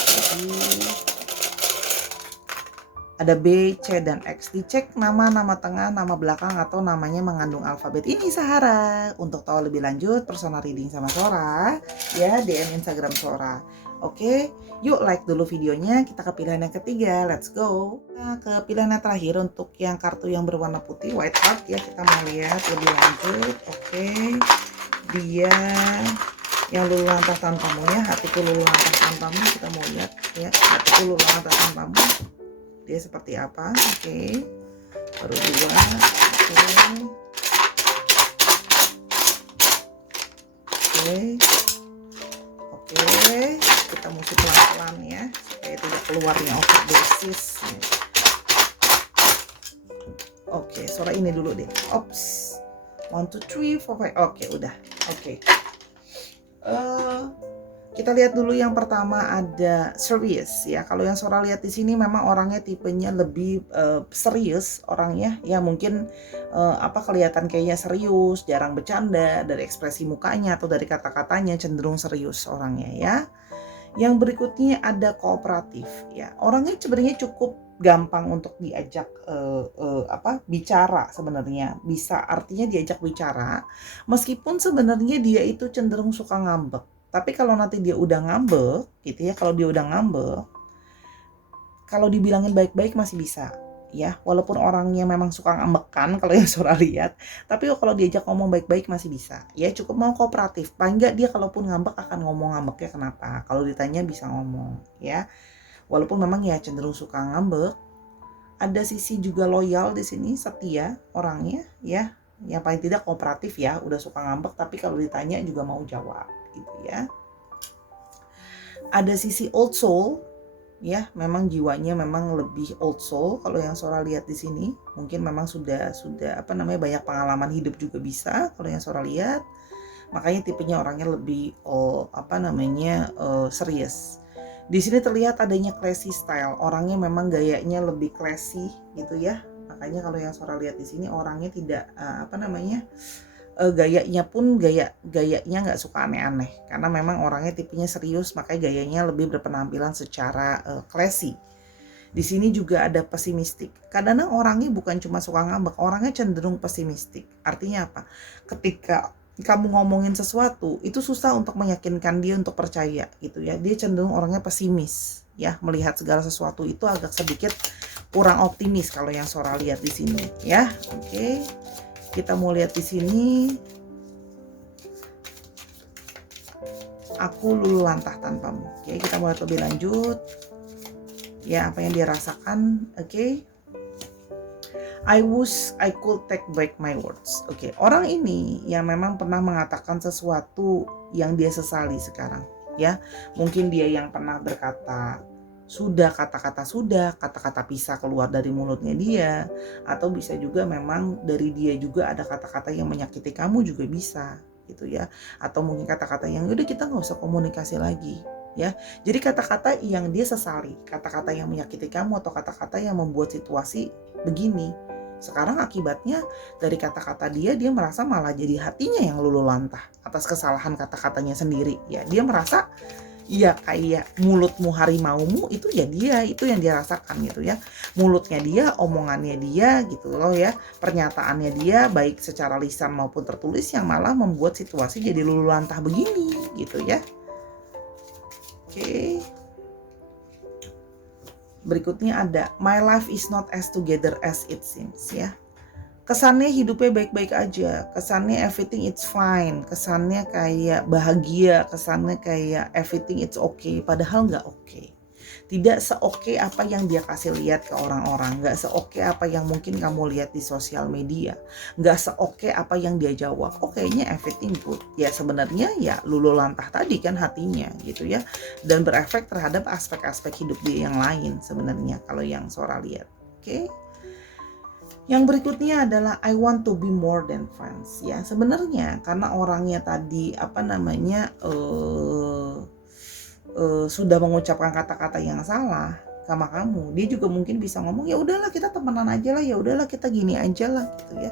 Ada B, C, dan X. Dicek nama tengah, nama belakang, atau namanya mengandung alfabet ini Sahara. Untuk tahu lebih lanjut personal reading sama Sora ya, DM Instagram Sora. Oke, yuk like dulu videonya. Kita ke pilihan yang ketiga, let's go. Nah, ke pilihan yang terakhir untuk yang kartu yang berwarna putih, white heart ya. Kita mau lihat lebih lanjut. Oke, dia yang luluh lantah tanpamu ya, hatiku luluh lantah tanpamu. Kita mau lihat ya, hatiku luluh lantah tanpamu, dia seperti apa. Oke, baru dua. Oke, kita mesti pelan-pelan ya supaya tidak keluarnya overdosis. Oke, Sora ini dulu deh. Ops, 1, 2, 3, 4, 5. Oke, udah. Oke. Kita lihat dulu yang pertama, ada serious ya. Kalau yang Sora lihat di sini memang orangnya tipenya lebih serius orangnya ya, mungkin kelihatan kayaknya serius, jarang bercanda, dari ekspresi mukanya atau dari kata-katanya cenderung serius orangnya ya. Yang berikutnya ada kooperatif ya. Orangnya sebenarnya cukup gampang untuk diajak bicara sebenarnya. Bisa artinya diajak bicara, meskipun sebenarnya dia itu cenderung suka ngambek. Tapi kalau nanti dia udah ngambek gitu ya, kalau dibilangin baik-baik masih bisa ya, walaupun orangnya memang suka ngambekan kalau yang Sora lihat, tapi kalau diajak ngomong baik-baik masih bisa ya, cukup mau kooperatif. Paling nggak dia kalaupun ngambek akan ngomong ngambeknya kenapa, kalau ditanya bisa ngomong ya, walaupun memang ya cenderung suka ngambek. Ada sisi juga loyal di sini, setia orangnya ya, yang paling tidak kooperatif ya, udah suka ngambek tapi kalau ditanya juga mau jawab gitu ya. Ada sisi old soul ya, memang jiwanya memang lebih old soul kalau yang Sora lihat di sini. Mungkin memang sudah banyak pengalaman hidup juga bisa kalau yang Sora lihat. Makanya tipenya orangnya lebih serius. Di sini terlihat adanya classy style. Orangnya memang gayanya lebih classy gitu ya. Makanya kalau yang Sora lihat di sini orangnya tidak gayanya pun gayanya nggak suka aneh-aneh, karena memang orangnya tipenya serius, makanya gayanya lebih berpenampilan secara classy. Di sini juga ada pesimistik. Kadang-kadang orangnya bukan cuma suka ngambek, orangnya cenderung pesimistik. Artinya apa? Ketika kamu ngomongin sesuatu, itu susah untuk meyakinkan dia untuk percaya gitu ya. Dia cenderung orangnya pesimis ya, melihat segala sesuatu itu agak sedikit kurang optimis kalau yang Sora lihat di sini ya. Oke. Kita mau lihat di sini, aku luluh lantah tanpamu. Oke, kita mau lihat lebih lanjut. Ya, apa yang dia rasakan. Oke. I could take back my words. Oke, orang ini yang memang pernah mengatakan sesuatu yang dia sesali sekarang. Ya, mungkin dia yang pernah berkata kata-kata pisah keluar dari mulutnya dia, atau bisa juga memang dari dia juga ada kata-kata yang menyakiti kamu juga bisa gitu ya, atau mungkin kata-kata yang udah kita nggak usah komunikasi lagi ya. Jadi kata-kata yang dia sesali, kata-kata yang menyakiti kamu, atau kata-kata yang membuat situasi begini. Sekarang akibatnya dari kata-kata dia merasa malah jadi hatinya yang luluh lantah atas kesalahan kata-katanya sendiri ya. Dia merasa ya kayak mulutmu harimaumu, itu ya dia, itu yang dia rasakan gitu ya. Mulutnya dia, omongannya dia gitu loh ya, pernyataannya dia baik secara lisan maupun tertulis yang malah membuat situasi jadi luluh lantah begini gitu ya. Oke. Berikutnya ada my life is not as together as it seems ya. Kesannya hidupnya baik-baik aja, kesannya everything it's fine, kesannya kayak bahagia, kesannya kayak everything it's okay, padahal nggak oke. Tidak se-oke apa yang dia kasih lihat ke orang-orang, nggak se-oke apa yang mungkin kamu lihat di sosial media, nggak se-oke apa yang dia jawab. Oh kayaknya everything good. Ya sebenarnya ya luluh lantah tadi kan hatinya gitu ya, dan berefek terhadap aspek-aspek hidup dia yang lain sebenarnya kalau yang Sora lihat. Oke. Yang berikutnya adalah I want to be more than friends ya. Sebenarnya karena orangnya tadi sudah mengucapkan kata-kata yang salah sama kamu, dia juga mungkin bisa ngomong ya udahlah kita temenan aja lah, ya udahlah kita gini aja lah gitu ya.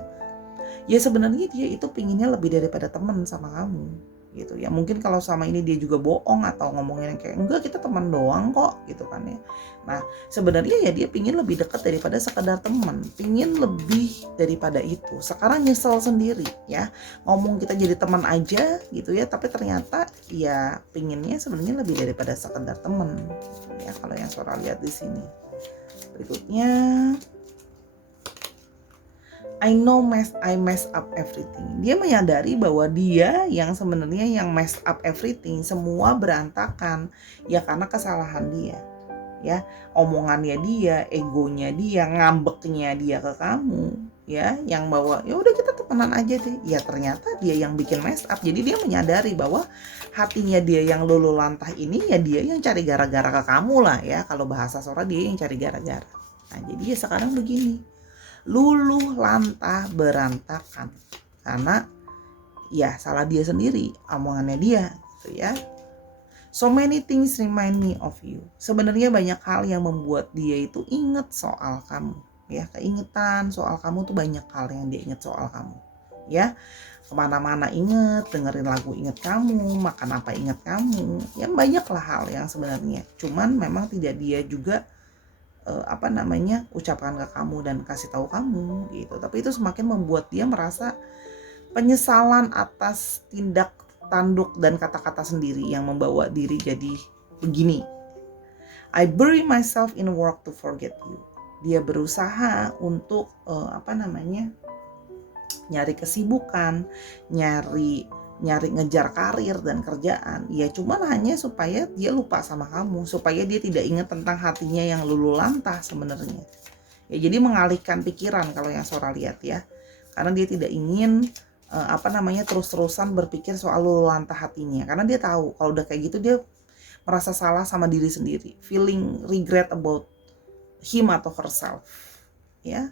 Ya sebenarnya dia itu pinginnya lebih daripada teman sama kamu gitu ya. Mungkin kalau sama ini dia juga bohong atau ngomongin kayak enggak kita teman doang kok gitu kan ya. Nah sebenarnya ya dia pingin lebih dekat daripada sekedar teman, pingin lebih daripada itu. Sekarang nyesel sendiri ya, ngomong kita jadi teman aja gitu ya, tapi ternyata ya pinginnya sebenarnya lebih daripada sekedar teman gitu ya, kalau yang Sora lihat di sini. Berikutnya I mess up everything. Dia menyadari bahwa dia yang sebenarnya yang mess up everything, semua berantakan ya karena kesalahan dia. Ya, omongannya dia, egonya dia, ngambeknya dia ke kamu, ya, yang bawa ya udah kita temenan aja deh. Ya ternyata dia yang bikin mess up. Jadi dia menyadari bahwa hatinya dia yang luluh lantah ini ya dia yang cari gara-gara ke kamu lah ya. Kalau bahasa Sora dia yang cari gara-gara. Nah, jadi ya sekarang begini. Luluh lantah berantakan karena ya salah dia sendiri, omongannya dia gitu ya. So many things remind me of you. Sebenarnya banyak hal yang membuat dia itu inget soal kamu ya. Keingetan soal kamu tuh banyak hal yang dia inget soal kamu ya. Kemana-mana inget, dengerin lagu inget kamu, makan apa inget kamu ya, banyaklah hal yang sebenarnya cuman memang tidak dia juga ucapkan ke kamu dan kasih tahu kamu gitu. Tapi itu semakin membuat dia merasa penyesalan atas tindak tanduk dan kata-kata sendiri yang membawa diri jadi begini. I bury myself in work to forget you. Dia berusaha untuk nyari kesibukan, nyari ngejar karir dan kerjaan ya, cuman hanya supaya dia lupa sama kamu, supaya dia tidak ingat tentang hatinya yang luluh lantah sebenarnya ya. Jadi mengalihkan pikiran kalau yang Sora lihat ya, karena dia tidak ingin terus-terusan berpikir soal luluh lantah hatinya, karena dia tahu kalau udah kayak gitu dia merasa salah sama diri sendiri, feeling regret about him atau herself ya.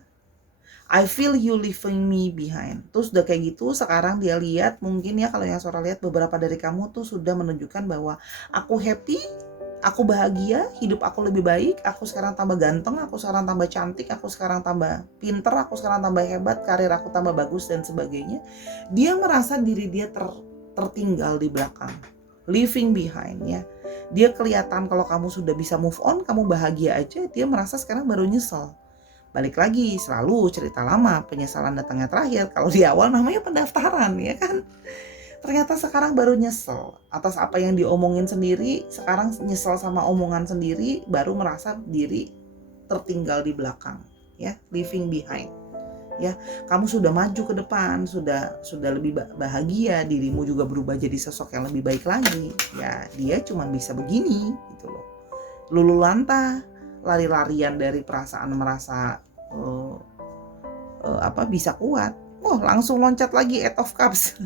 I feel you leaving me behind. Terus udah kayak gitu sekarang dia lihat mungkin ya, kalau yang Sora lihat beberapa dari kamu tuh sudah menunjukkan bahwa aku happy Aku bahagia, hidup aku lebih baik, aku sekarang tambah ganteng, aku sekarang tambah cantik, aku sekarang tambah pinter, aku sekarang tambah hebat, karir aku tambah bagus dan sebagainya. Dia merasa diri dia tertinggal di belakang, leaving behind ya. Dia kelihatan kalau kamu sudah bisa move on, kamu bahagia aja, dia merasa sekarang baru nyesel. Balik lagi, selalu cerita lama, penyesalan datangnya terakhir. Kalau di awal namanya pendaftaran ya kan. Ternyata sekarang baru nyesel atas apa yang diomongin sendiri, sekarang nyesel sama omongan sendiri, baru merasa diri tertinggal di belakang, ya, leaving behind. Ya, kamu sudah maju ke depan, sudah lebih bahagia, dirimu juga berubah jadi sosok yang lebih baik lagi. Ya, dia cuma bisa begini gitu loh. Lulu lantah, lari-larian dari perasaan merasa bisa kuat. Langsung loncat lagi 8 of Cups.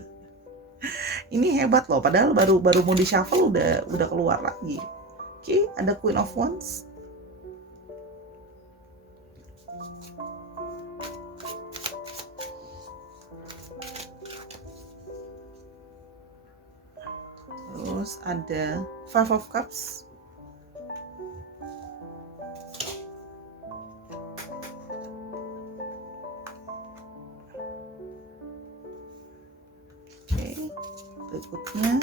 Ini hebat loh, padahal baru mau di shuffle udah keluar lagi. Oke, ada Queen of Wands. Terus ada Five of Cups. Oke, berikutnya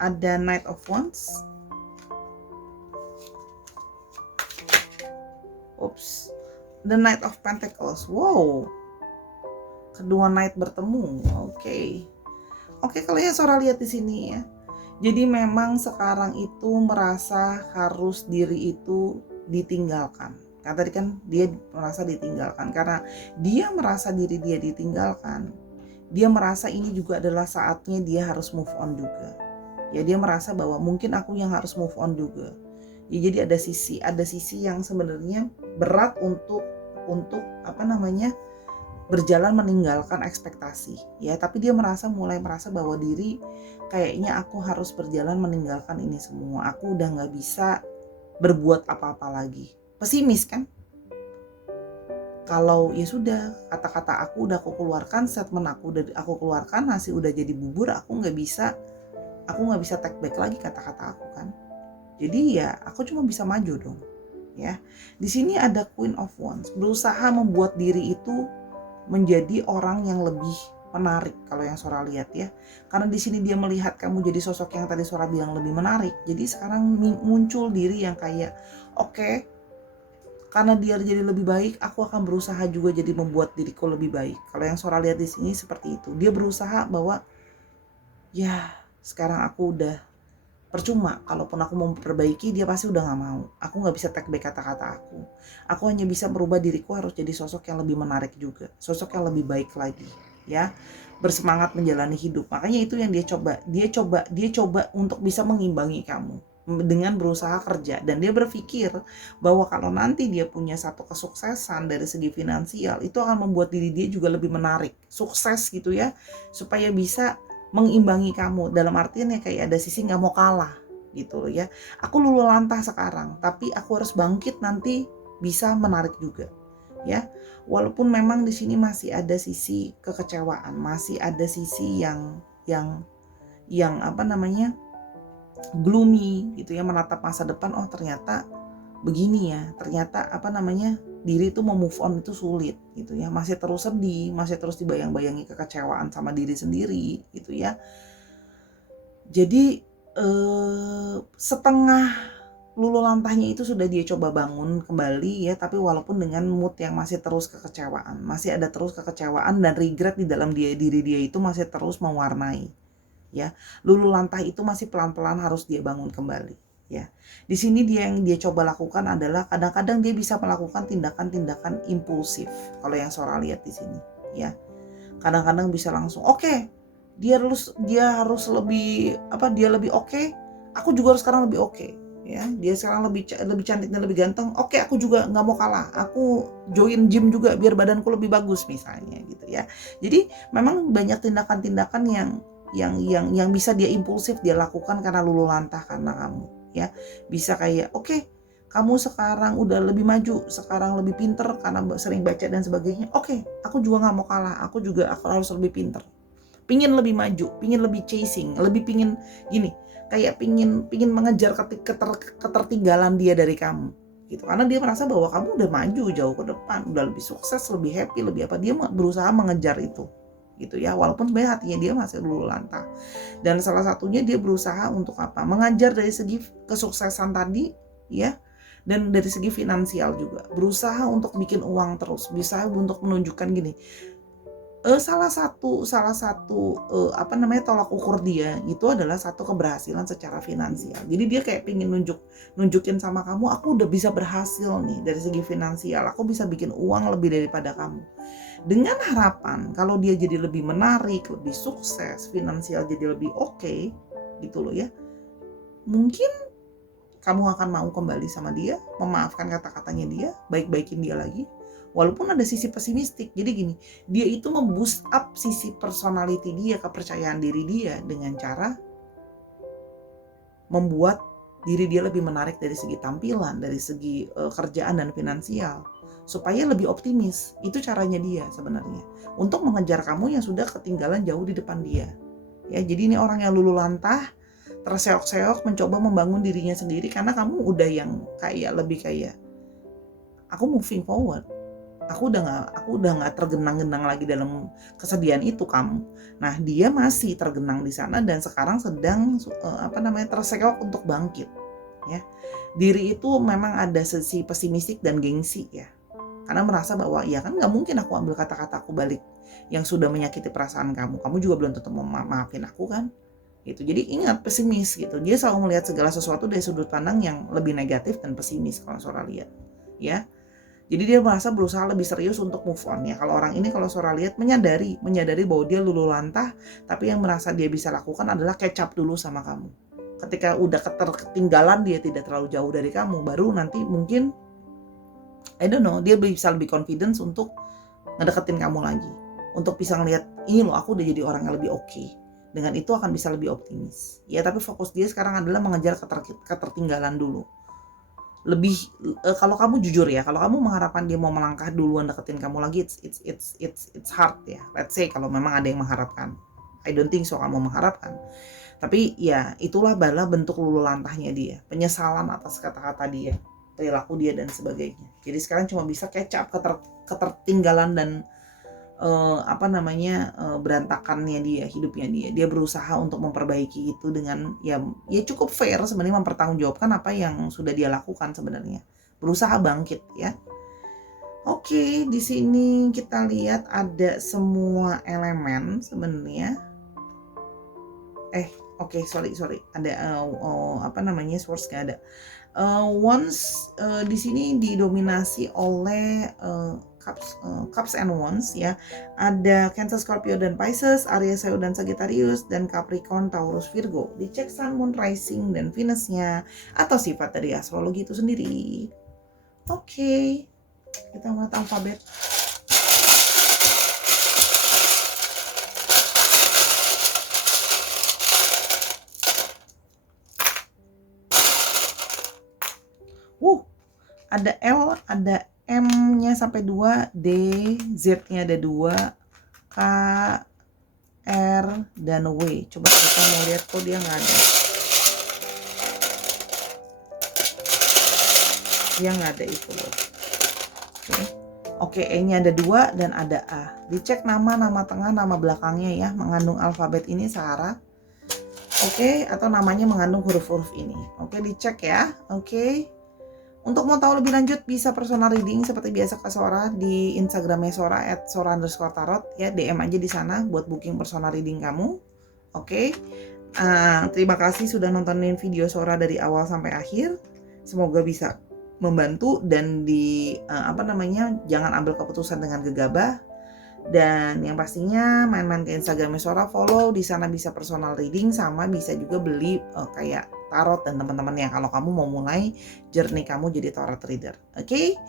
ada Knight of Wands. The Knight of Pentacles. Wow, kedua Knight bertemu. Oke, kalau ya Sora lihat di sini ya. Jadi memang sekarang itu merasa harus diri itu ditinggalkan. Kan tadi kan dia merasa ditinggalkan, karena dia merasa diri dia ditinggalkan. Dia merasa ini juga adalah saatnya dia harus move on juga. Ya, dia merasa bahwa mungkin aku yang harus move on juga. Ya, jadi ada sisi yang sebenarnya berat untuk berjalan meninggalkan ekspektasi ya, tapi dia mulai merasa bahwa diri kayaknya aku harus berjalan meninggalkan ini semua, aku udah nggak bisa berbuat apa-apa lagi. Pesimis kan? Kalau ya sudah, kata-kata aku udah aku keluarkan, statement aku udah aku keluarkan, nasi udah jadi bubur, aku nggak bisa take back lagi kata-kata aku kan. Jadi ya aku cuma bisa maju dong. Ya, di sini ada Queen of Wands, berusaha membuat diri itu menjadi orang yang lebih menarik kalau yang Sora lihat ya. Karena di sini dia melihat kamu jadi sosok yang tadi Sora bilang lebih menarik. Jadi sekarang muncul diri yang kayak oke, karena dia jadi lebih baik, aku akan berusaha juga jadi membuat diriku lebih baik. Kalau yang Sora lihat di sini seperti itu. Dia berusaha bahwa ya sekarang aku udah percuma, kalaupun aku mau memperbaiki dia pasti udah gak mau. Aku gak bisa take back kata-kata aku. Aku hanya bisa merubah diriku harus jadi sosok yang lebih menarik juga, sosok yang lebih baik lagi ya, bersemangat menjalani hidup. Makanya itu yang dia coba untuk bisa mengimbangi kamu dengan berusaha kerja. Dan dia berpikir bahwa kalau nanti dia punya satu kesuksesan dari segi finansial, itu akan membuat diri dia juga lebih menarik, sukses gitu ya, supaya bisa mengimbangi kamu. Dalam artian ya kayak ada sisi nggak mau kalah gitu loh ya. Aku lulu lantah sekarang, tapi aku harus bangkit nanti bisa menarik juga ya. Walaupun memang di sini masih ada sisi kekecewaan, masih ada sisi yang gloomy gitu ya, menatap masa depan. Oh ternyata begini ya, ternyata diri itu mau move on itu sulit gitu ya, masih terus sedih, masih terus dibayang-bayangi kekecewaan sama diri sendiri gitu ya. Jadi setengah lulu lantahnya itu sudah dia coba bangun kembali ya, tapi walaupun dengan mood yang masih terus kekecewaan, masih ada terus kekecewaan dan regret di dalam diri dia itu masih terus mewarnai ya. Lulu lantah itu masih pelan-pelan harus dia bangun kembali. Ya, di sini yang dia coba lakukan adalah kadang-kadang dia bisa melakukan tindakan-tindakan impulsif. Kalau yang Sora lihat di sini, ya, kadang-kadang bisa langsung dia harus lebih oke. Aku juga harus sekarang lebih oke. Ya, dia sekarang lebih cantik dan lebih ganteng. Oke, aku juga nggak mau kalah. Aku join gym juga biar badanku lebih bagus misalnya gitu ya. Jadi memang banyak tindakan-tindakan yang bisa dia impulsif dia lakukan karena lulu lantah karena kamu. Ya, bisa kayak kamu sekarang udah lebih maju, sekarang lebih pinter karena sering baca dan sebagainya. Aku juga nggak mau kalah, aku harus lebih pinter. pingin lebih maju, pingin lebih chasing, lebih pingin gini, kayak pingin mengejar ketertinggalan dia dari kamu gitu. Karena dia merasa bahwa kamu udah maju jauh ke depan, udah lebih sukses, lebih happy, lebih apa, dia berusaha mengejar itu gitu ya, walaupun sebenarnya hatinya dia masih luluh lantah. Dan salah satunya dia berusaha untuk apa, mengajar dari segi kesuksesan tadi ya, dan dari segi finansial juga, berusaha untuk bikin uang terus, bisa untuk menunjukkan gini, salah satu apa namanya, tolak ukur dia itu adalah satu keberhasilan secara finansial. Jadi dia kayak pengen nunjukin sama kamu, aku udah bisa berhasil nih dari segi finansial, aku bisa bikin uang lebih daripada kamu. Dengan harapan kalau dia jadi lebih menarik, lebih sukses, finansial jadi lebih oke, gitu loh ya. Mungkin kamu akan mau kembali sama dia, memaafkan kata-katanya dia, baik-baikin dia lagi. Walaupun ada sisi pesimistik. Jadi gini, dia itu memboost up sisi personality dia, kepercayaan diri dia dengan cara membuat diri dia lebih menarik dari segi tampilan, dari segi kerjaan dan finansial, supaya lebih optimis. Itu caranya dia sebenarnya untuk mengejar kamu yang sudah ketinggalan jauh di depan dia. Ya, jadi ini orang yang luluh lantah, terseok-seok mencoba membangun dirinya sendiri karena kamu udah yang kayak lebih kayak, aku moving forward. Aku udah nggak tergenang-genang lagi dalam kesedihan itu kamu. Nah, dia masih tergenang di sana dan sekarang sedang terseok untuk bangkit. Ya, diri itu memang ada sisi pesimistik dan gengsi ya. Karena merasa bahwa ya kan nggak mungkin aku ambil kata-kataku balik yang sudah menyakiti perasaan kamu. Kamu juga belum tentu mau maafin aku kan. Gitu. Jadi ingat, pesimis gitu. Dia selalu melihat segala sesuatu dari sudut pandang yang lebih negatif dan pesimis kalau Sora lihat. Ya. Jadi dia merasa berusaha lebih serius untuk move on ya. Kalau orang ini, kalau Sora lihat, menyadari bahwa dia luluh lantah, tapi yang merasa dia bisa lakukan adalah catch up dulu sama kamu. Ketika udah ketinggalan, dia tidak terlalu jauh dari kamu, baru nanti mungkin I don't know, dia bisa lebih confidence untuk ngedeketin kamu lagi. Untuk bisa ngelihat, ini loh aku udah jadi orang yang lebih oke. Dengan itu akan bisa lebih optimis. Ya, tapi fokus dia sekarang adalah mengejar ketertinggalan dulu. Lebih kalau kamu jujur ya, kalau kamu mengharapkan dia mau melangkah duluan deketin kamu lagi, it's hard ya. Let's say kalau memang ada yang mengharapkan, I don't think so kamu mengharapkan. Tapi ya itulah adalah bentuk luluh lantahnya dia, penyesalan atas kata-kata dia, perilaku dia dan sebagainya. Jadi sekarang cuma bisa catch up ketertinggalan dan berantakannya dia, hidupnya dia berusaha untuk memperbaiki itu dengan ya cukup fair sebenarnya, mempertanggungjawabkan apa yang sudah dia lakukan sebenarnya, berusaha bangkit ya. Oke, di sini kita lihat ada semua elemen sebenarnya. Sorry, ada swords nggak ada. Wands di sini didominasi oleh Cups and Wands ya. Ada Cancer, Scorpio dan Pisces, Aries, Leo dan Sagittarius, dan Capricorn, Taurus, Virgo. Dicek Sun, Moon, Rising dan Venus-nya atau sifat dari astrologi itu sendiri. Oke, kita lihat alfabet. Ada L, ada M-nya sampai 2, D, Z-nya ada 2, K, R, dan W. Coba kita mau lihat kok dia nggak ada. Dia nggak ada itu loh. Oke, E-nya ada 2 dan ada A. Dicek nama tengah, nama belakangnya ya, mengandung alfabet ini Sarah. Oke, atau namanya mengandung huruf-huruf ini. Oke, dicek ya. Oke. Untuk mau tahu lebih lanjut bisa personal reading seperti biasa ke Sora di Instagramnya Sora @sora_tarot ya, DM aja di sana buat booking personal reading kamu. Oke. Terima kasih sudah nontonin video Sora dari awal sampai akhir. Semoga bisa membantu dan jangan ambil keputusan dengan gegabah. Dan yang pastinya main-main ke Instagramnya Sora, follow di sana, bisa personal reading, sama bisa juga beli kayak tarot dan teman-teman yang kalau kamu mau mulai journey kamu jadi tarot reader. Oke?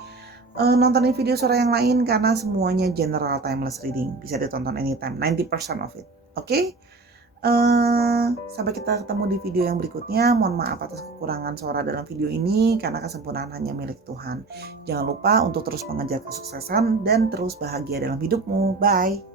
Nontonin video Sora yang lain karena semuanya general timeless reading, bisa ditonton anytime, 90% of it. Oke? Sampai kita ketemu di video yang berikutnya. Mohon maaf atas kekurangan Sora dalam video ini karena kesempurnaan hanya milik Tuhan. Jangan lupa untuk terus mengejar kesuksesan dan terus bahagia dalam hidupmu. Bye.